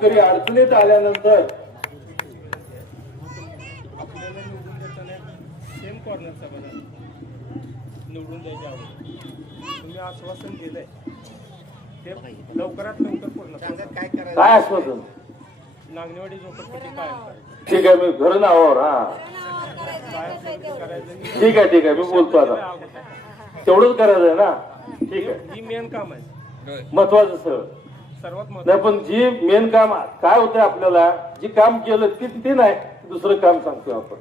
शेतकरी अडचणीत आल्यानंतर सेम कॉर्नर सभा निवडून द्यायची आवड तुम्ही आश्वासन दिलंय ते लवकरात लवकर पूर्ण काय आश्वासन? नागनेवाडी झोपडपट्टी कायम करायची. ठीक आहे, मी घर नावावर ठीक आहे मी बोलतो आता. तेवढंच करायचं आहे ना. ठीक आहे, ही मेन काम आहे महत्वाचं सर. सर्वात नाही महत्वाचं. पण जी मेन काम काय होतं आपल्याला, जी काम केलं ते नाही, दुसरं काम सांगतो आपण.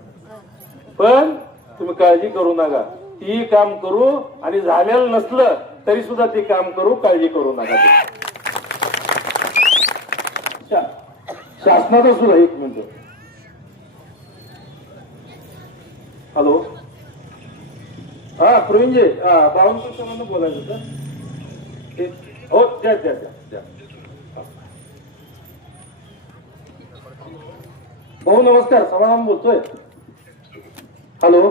पण तुम्ही काळजी करू नका, ती काम करू आणि झालेलं नसलं तरी सुद्धा ते काम करू, काळजी करू नका. शासनाचा सुद्धा एक मिनिट. हॅलो, हा प्रवीणजी, बावनकर सरांना बोलायचं सर. हो, द्या द्या द्या द्या. भाऊ नमस्कार, समाधान बोलतोय. हॅलो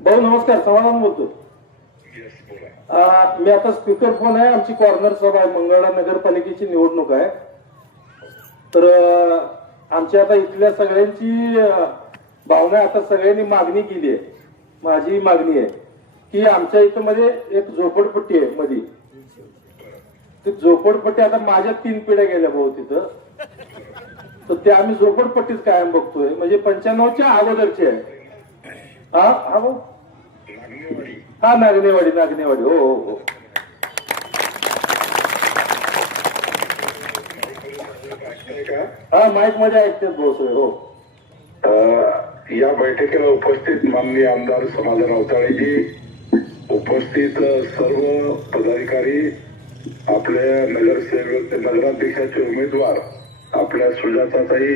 भाऊ नमस्कार, समाधान बोलतोय. मी आता स्पीकर फोन आहे. आमची कॉर्नर सभा आहे, मंगळवेढा नगरपालिकेची निवडणूक आहे. तर आमची आता इथल्या सगळ्यांची भावना, आता सगळ्यांनी मागणी केली आहे. माझी मागणी आहे की आमच्या इथं मध्ये एक झोपडपट्टी आहे मध्ये. ती झोपडपट्टी आता माझ्या 3 पिढ्या गेल्या भाऊ तिथं. तर ते आम्ही झोपडपट्टीच कायम बघतोय, म्हणजे 95च्या अगोदरची आहे. हा हा भाऊ, हा नागनेवाडी. हो. हा माईक मध्ये ऐकतात भाऊ सगळे. हो. या बैठकीला उपस्थित माननीय आमदार समाधान अवताळेजी, उपस्थित सर्व पदाधिकारी, आपल्या नगरसेवक, नगराध्यक्षाचे उमेदवार, आपल्या सुजाताताई,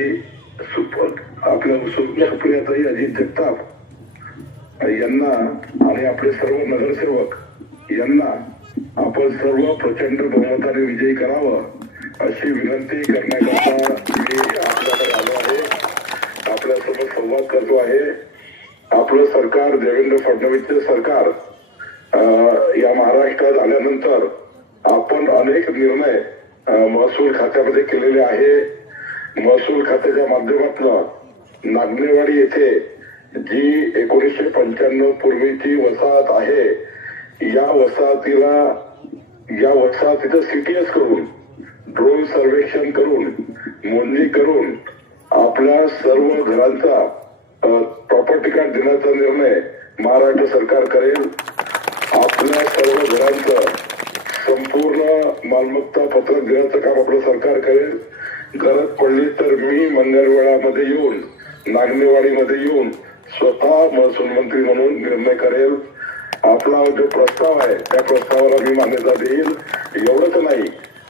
आपल्या सुप्रियाताई अजित जगताप यांना आणि आपले सर्व नगरसेवक यांना आपण सर्व प्रचंड बहुमताने विजयी करावं अशी विनंती करण्याकरता मी आपल्याकडे आलो आहे, आपल्यासोबत संवाद करतो आहे. आपलं सरकार, देवेंद्र फडणवीसचे सरकार या महाराष्ट्रात आल्यानंतर आपण अनेक निर्णय महसूल खात्यामध्ये केलेले आहे. महसूल खात्याच्या माध्यमातून नागनेवाडी येथे जी 1995 पूर्वीची वसाहत आहे, या वसाहतीचं सीटीएस करून, ड्रोन सर्वेक्षण करून, मोजणी करून आपल्या सर्व घरांचा प्रॉपर्टी कार्ड देण्याचा निर्णय महाराष्ट्र सरकार करेल. आपल्या सर्व घरांचं संपूर्ण मालमत्ता पत्रक देण्याचं काम आपलं सरकार करेल. गरज पडली तर मी मंगळवेढामध्ये येऊन, नागनेवाडीमध्ये येऊन स्वतः महसूल मंत्री म्हणून निर्णय करेल. आपला जो प्रस्ताव आहे त्या प्रस्तावाला मी मान्यता देईल. एवढंच नाही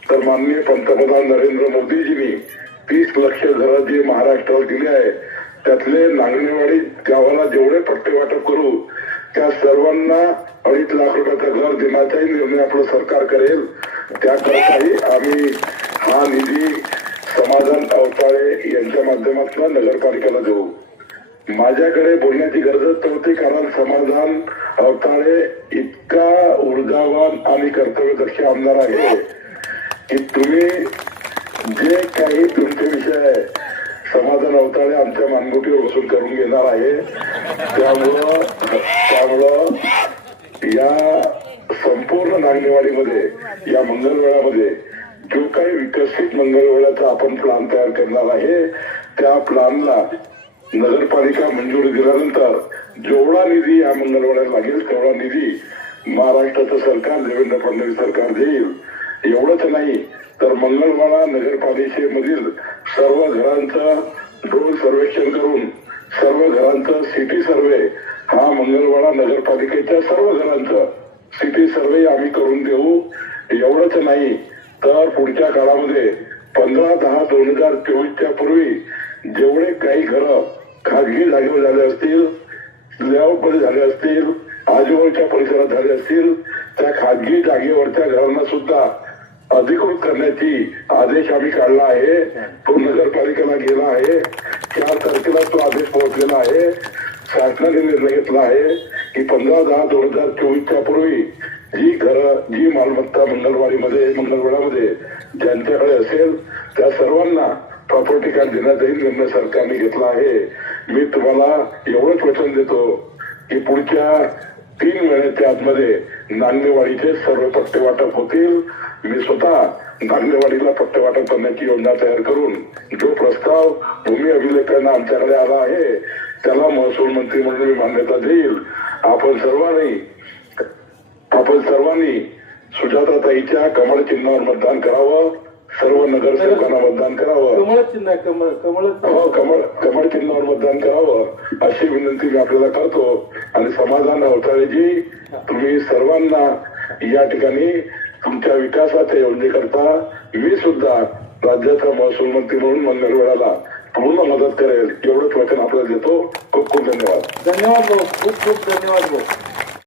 तर माननीय पंतप्रधान नरेंद्र मोदीजींनी 30 लक्ष घरं जे महाराष्ट्राला दिले आहे, त्यातले नागनेवाडी गावाला जेवढे पट्टे वाटप करू त्या सर्वांना 2.5 लाख रुपयाचं घर देण्याचाही निर्णय आपलं सरकार करेल. त्याकरताही आम्ही हा निधी समाधान अवताळे यांच्या माध्यमातून नगरपालिकेला देऊ. माझ्याकडे बोलण्याची गरजच नव्हती, कारण समाधान अवताळे इतका ऊर्जावान आणि कर्तव्यदक्ष आमदार आहे की तुम्ही जे काही तुमचे विषय समाधान अवताळे आमच्या मानगुटीवर बसून करून घेणार आहे. त्यामुळं या संपूर्ण नागनेवाडीमध्ये, या मंगळवेढामध्ये जो काही विकसित मंगळवेढाचा आपण प्लॅन तयार करणार आहे, त्या प्लॅनला नगरपालिका मंजुरी दिल्यानंतर जेवढा निधी या मंगळवेढ्याला लागेल तेवढा निधी महाराष्ट्राचं सरकार, देवेंद्र फडणवीस सरकार देईल. एवढंच नाही तर मंगळवेढा नगरपालिकेमधील सर्व घरांचं ड्रोन सर्वेक्षण करून, सर्व घरांचं सिटी सर्वे, हा मंगळवेढा नगरपालिकेच्या सर्व घरांचं सिटी सर्वे आम्ही करून देऊ. एवढंच नाही तर पुढच्या काळामध्ये 15/10/2024च्या पूर्वी जेवढे काही घरं खाजगी जागेवर झाले असतील, लेआउट मध्ये झाले असतील, आजूबाजूच्या परिसरात झाले असतील, त्या खाजगी जागेवरच्या घरांना सुद्धा अधिकृत करण्याची आदेश आम्ही काढला आहे. तो नगरपालिकेला गेला आहे. 4 तारखेला तो आदेश पोहोचलेला आहे. शासनाने निर्णय घेतला आहे की 15/10/2024च्या पूर्वी जी मालमत्ता मंगळवेढामध्ये ज्यांच्याकडे असेल त्या सर्वांना प्रॉपर्टी कार्ड देण्याचाही निर्णय सरकारने घेतला आहे. मी तुम्हाला एवढंच वचन देतो की पुढच्या 3 महिन्याच्या आतमध्ये नांदेवाडीचे सर्व पट्टे वाटप होतील. मी स्वतः नांदेवाडीला पट्टे वाटप करण्याची योजना तयार करून जो प्रस्ताव भूमी अभिलेखांना आमच्याकडे आला आहे त्याला महसूल मंत्री म्हणून मी मान्यता देईल. आपण सर्वांनी सुजाताताईच्या कमळ चिन्हावर मतदान करावं. सर्व नगरसेवकांना मतदान करावं. कमळ चिन्ह आहे, कमळ चिन्हावर मतदान करावं अशी विनंती मी आपल्याला करतो. आणि समाधान अवताळेजी, तुम्ही सर्वांना या ठिकाणी तुमच्या विकासाच्या योजनेकरता मी सुद्धा राज्याचा महसूल मंत्री म्हणून मंगळवेढाला पूर्ण मदत करेल एवढंच वचन आपल्याला देतो. खूप खूप धन्यवाद. धन्यवाद भाऊ, खूप खूप धन्यवाद भाऊ.